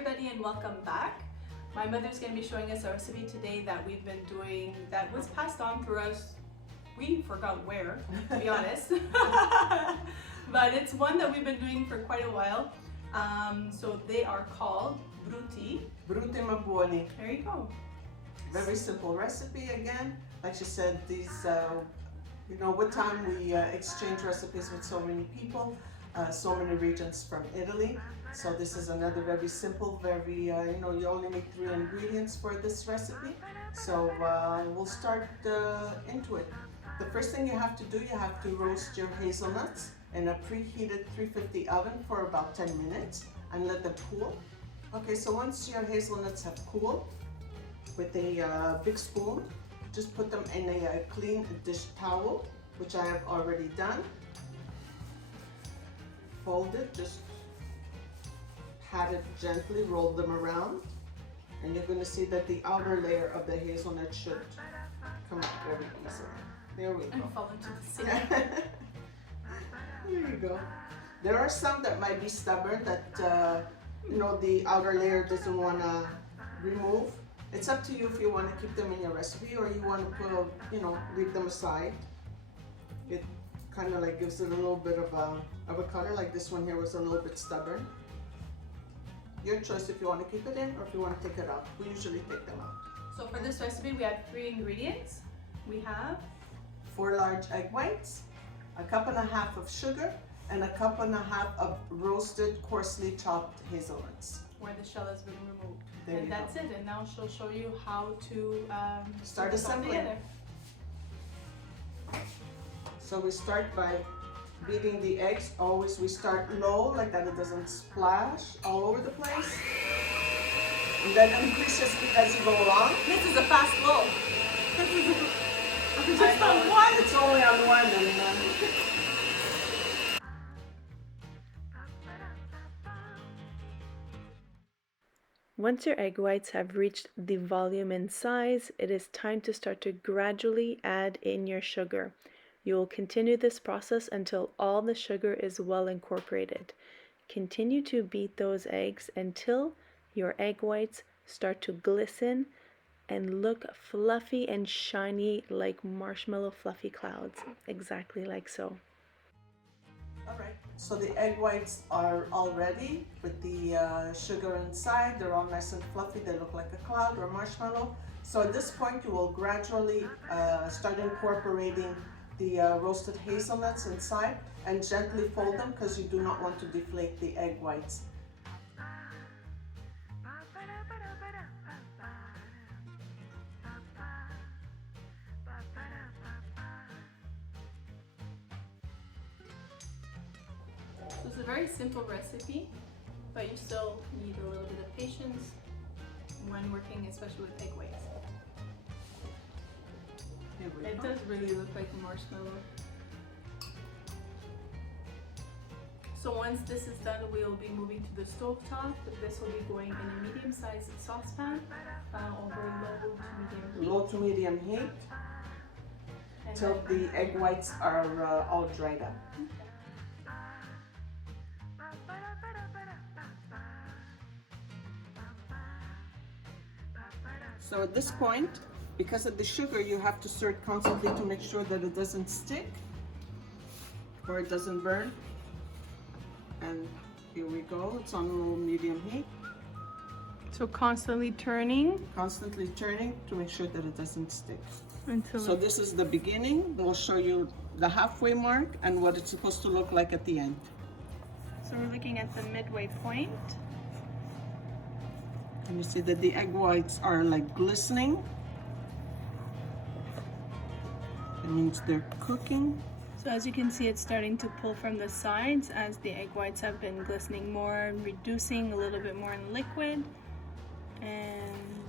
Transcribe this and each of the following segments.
everybody and welcome back. My mother's going to be showing us a recipe today that we've been doing that was passed on through us. We forgot where, to be honest. But it's one that we've been doing for quite a while. So they are called Brutti. Brutti ma buoni. There you go. Very simple recipe again. Like she said, these, with time we exchange recipes with so many people, so many regions from Italy. So this is another very simple, very, you only need 3 ingredients for this recipe. So we'll start into it. The first thing you have to do, you have to roast your hazelnuts in a preheated 350 oven for about 10 minutes and let them cool. Okay, so once your hazelnuts have cooled, with a big spoon, just put them in a clean dish towel, which I have already done. Fold it, just pat it gently, roll them around, and you're going to see that the outer layer of the hazelnut should come up very easily. There we go. And fall into the sea. There you go. There are some that might be stubborn that, the outer layer doesn't want to remove. It's up to you if you want to keep them in your recipe or you want to put, leave them aside. It kind of like gives it a little bit of a color, like this one here was a little bit stubborn. Your choice if you want to keep it in or if you want to take it out. We usually take them out. So for this recipe we have 3 ingredients. We have 4 large egg whites, a cup and a half of sugar, and a cup and a half of roasted coarsely chopped hazelnuts. Where the shell has been removed. There and that's it. And now she'll show you how to start assembling. So we start by beating the eggs. Always we start low, like that it doesn't splash all over the place. And then increase your speed as you go along. This is a fast flow. Just on one. It's only on one. Once your egg whites have reached the volume and size, it is time to start to gradually add in your sugar. You will continue this process until all the sugar is well incorporated. Continue to beat those eggs until your egg whites start to glisten and look fluffy and shiny like marshmallow fluffy clouds, exactly like so. Alright, so the egg whites are all ready with the sugar inside. They're all nice and fluffy. They look like a cloud or marshmallow. So at this point you will gradually start incorporating the roasted hazelnuts inside and gently fold them because you do not want to deflate the egg whites. So it's a very simple recipe, but you still need a little bit of patience when working, especially with egg whites. It does really look like a marshmallow. So once this is done, we'll be moving to the stove top. This will be going in a medium-sized saucepan over low to medium heat. Low to medium heat till the egg whites are all dried up. So at this point, because of the sugar, you have to stir it constantly to make sure that it doesn't stick or it doesn't burn. And here we go, it's on low medium heat. So constantly turning. Constantly turning to make sure that it doesn't stick. Until So this is the beginning. We'll show you the halfway mark and what it's supposed to look like at the end. So we're looking at the midway point. And you see that the egg whites are like glistening. It means they're cooking. So as you can see, it's starting to pull from the sides as the egg whites have been glistening more, reducing a little bit more in liquid. And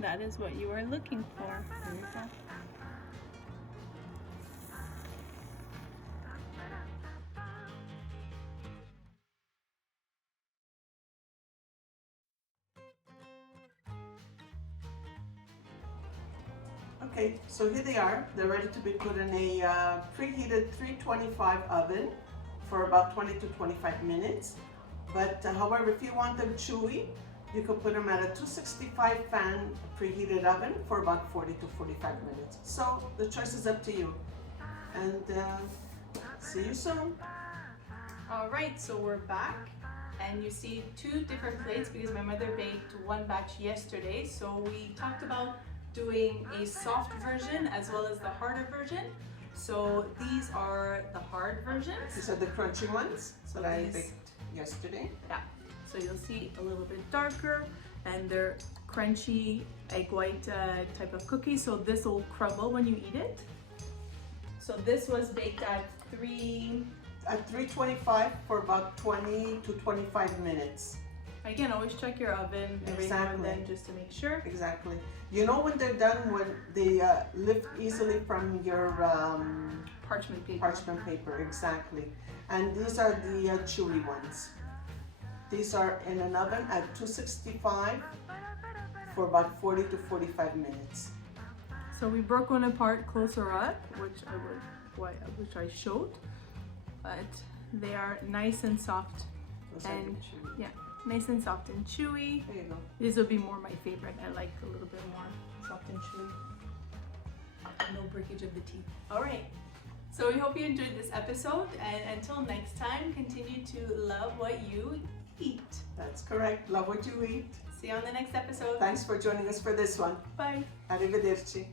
that is what you are looking for. Okay, so here they are. They're ready to be put in a preheated 325 oven for about 20 to 25 minutes. But however, if you want them chewy, you can put them at a 265 fan preheated oven for about 40 to 45 minutes. So the choice is up to you. And see you soon. All right, so we're back, and you see two different plates because my mother baked one batch yesterday. So we talked about doing a soft version as well as the harder version. So these are the hard versions. These are the crunchy ones that I These- baked yesterday. Yeah, so you'll see a little bit darker, and they're crunchy egg white type of cookie. So this will crumble when you eat it. So this was baked at At 325 for about 20 to 25 minutes. Again, always check your oven every now and then just to make sure. Exactly. You know when they're done, when they lift easily from your Parchment paper. parchment paper, exactly. And these are the chewy ones. These are in an oven at 265 for about 40 to 45 minutes. So we broke one apart closer up, which I showed, but they are nice and soft. Those are the And chewy. yeah, nice and soft and chewy. There you go. These will be more my favorite. I like a little bit more soft and chewy. No breakage of the teeth. All right. So we hope you enjoyed this episode, and until next time, continue to love what you eat. That's correct. Love what you eat. See you on the next episode. Thanks for joining us for this one. Bye. Arrivederci.